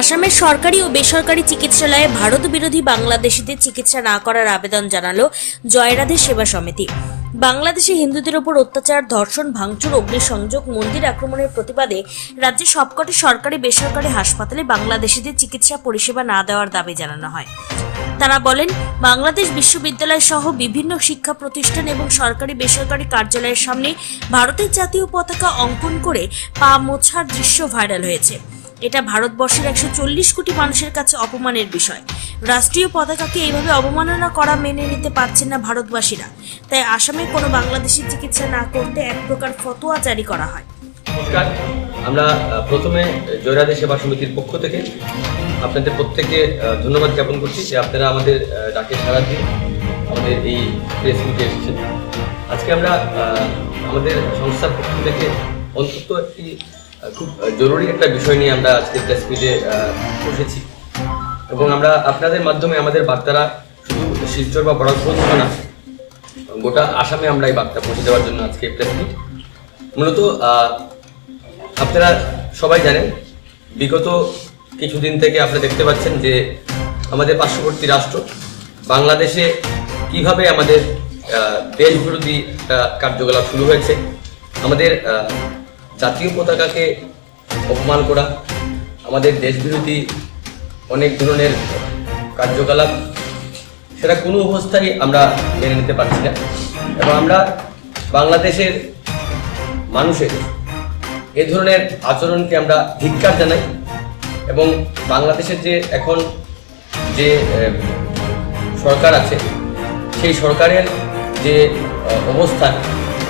আসামের সরকারি ও বেসরকারি চিকিৎসালয়ে ভারত বিরোধী বাংলাদেশিদের চিকিৎসা না করার আবেদন জানালো জয়রাধে সেবা সমিতি। বাংলাদেশে হিন্দুদের ওপর অত্যাচার, ধর্ষণ, ভাঙচুর, অগ্নিসংযোগ, মন্দির আক্রমণের প্রতিবাদে রাজ্যের সবকটি সরকারি বেসরকারি হাসপাতালে বাংলাদেশিদের চিকিৎসা পরিষেবা না দেওয়ার দাবি জানানো হয়। তারা বলেন, বাংলাদেশ বিশ্ববিদ্যালয় সহ বিভিন্ন শিক্ষা প্রতিষ্ঠান এবং সরকারি বেসরকারি কার্যালয়ের সামনে ভারতের জাতীয় পতাকা অঙ্কন করে পা মোছার দৃশ্য ভাইরাল হয়েছে। এটা ভারতবর্ষের একশো চল্লিশ কোটি মানুষের কাছে অপমানের বিষয়। রাষ্ট্রীয় পতাকাকে এইভাবে অবমাননা করা মেনে নিতে পারছেন না ভারতবাসীরা। তাই আসামে কোনো বাংলাদেশি চিকিৎসা না করতে এক প্রকার ফতোয়া জারি করা হয়। নমস্কার। আমরা প্রথমে জয়রাধে সেবা সমিতির পক্ষ থেকে আপনাদের প্রত্যেককে ধন্যবাদ জ্ঞাপন করছি যে আপনারা আমাদের ডাকে সাড়া দিয়ে আমাদের এই প্রেস মিটে এসেছেন। আজকে আমরা আমাদের সংস্থার পক্ষ থেকে অন্তত একটি খুব জরুরি একটা বিষয় নিয়ে আমরা আজকে প্রেস মিটে বসেছি। এবং আমরা আপনাদের মাধ্যমে আমাদের বার্তারা শুধু শিলচর বা বরাকগঞ্জ না গোটা আসামে আমরা এই বার্তা পৌঁছে দেওয়ার জন্য আজকে প্রেস মিট মূলত আপনারা সবাই জানেন, বিগত কিছুদিন থেকে আপনারা দেখতে পাচ্ছেন যে আমাদের পার্শ্ববর্তী রাষ্ট্র বাংলাদেশে কীভাবে আমাদের দেশ বিরোধী কার্যকলাপ শুরু হয়েছে। আমাদের জাতীয় পতাকাকে অপমান করা, আমাদের দেশ বিরোধী অনেক ধরনের কার্যকলাপ, সেটা কোনো অবস্থায় আমরা মেনে নিতে পারছি না। এবং আমরা বাংলাদেশের মানুষের এ ধরনের আচরণকে আমরা ধিক্কার জানাই এবং বাংলাদেশের যে এখন যে সরকার আছে, সেই সরকারের যে, অবস্থান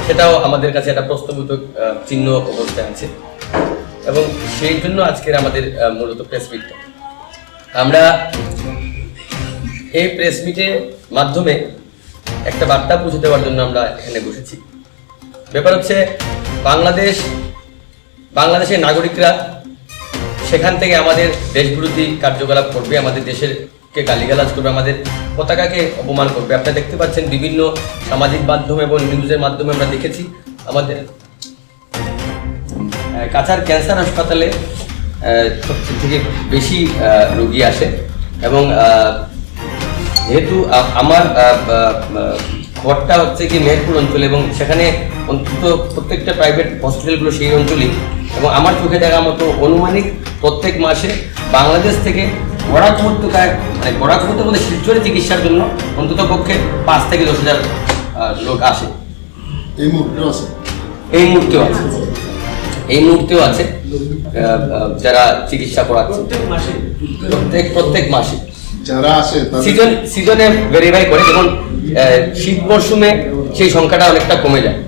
সেটাও আমাদের কাছে একটা প্রশ্নবোধক চিহ্ন অবস্থায় আছে। এবং সেই জন্য আজকের আমাদের মূলত প্রেস মিটটা আমরা এই প্রেস মিটের মাধ্যমে একটা বার্তা পৌঁছে দেওয়ার জন্য আমরা এখানে বসেছি। ব্যাপার হচ্ছে, বাংলাদেশ, বাংলাদেশের নাগরিকরা সেখান থেকে আমাদের দেশবিরোধী কার্যকলাপ করবে, আমাদের দেশের কে গালিগালাজ করবে, আমাদের পতাকাকে অপমান করবে। আপনারা দেখতে পাচ্ছেন বিভিন্ন সামাজিক মাধ্যম এবং নিউজের মাধ্যমে আমরা দেখেছি আমাদের কাছার ক্যান্সার হাসপাতালে সবচেয়ে থেকে বেশি রোগী আসে এবং যেহেতু আমার ঘরটা হচ্ছে কি মেহেরপুর অঞ্চল এবং সেখানে অন্তত প্রত্যেকটা প্রাইভেট হসপিটালগুলো সেই অঞ্চলেই এবং আমার চোখে দেখা মতো অনুমানিক প্রত্যেক মাসে বাংলাদেশ থেকে বরাক উপত্যকায় মানে বরাক উপত্যকার মধ্যে শিলচরে চিকিৎসার জন্য অন্তত পক্ষে পাঁচ থেকে দশ হাজার লোক আসে। এই মুহূর্তে আছে? এই মুহূর্তেও আছে। এই মুহূর্তেও আছে। যারা চিকিৎসা করাচ্ছে। প্রত্যেক প্রত্যেক মাসে। যারা আসে সিজন সিজনে ভেরিফাই করে যেমন শীত মরশুমে সেই সংখ্যাটা অনেকটা কমে যায়।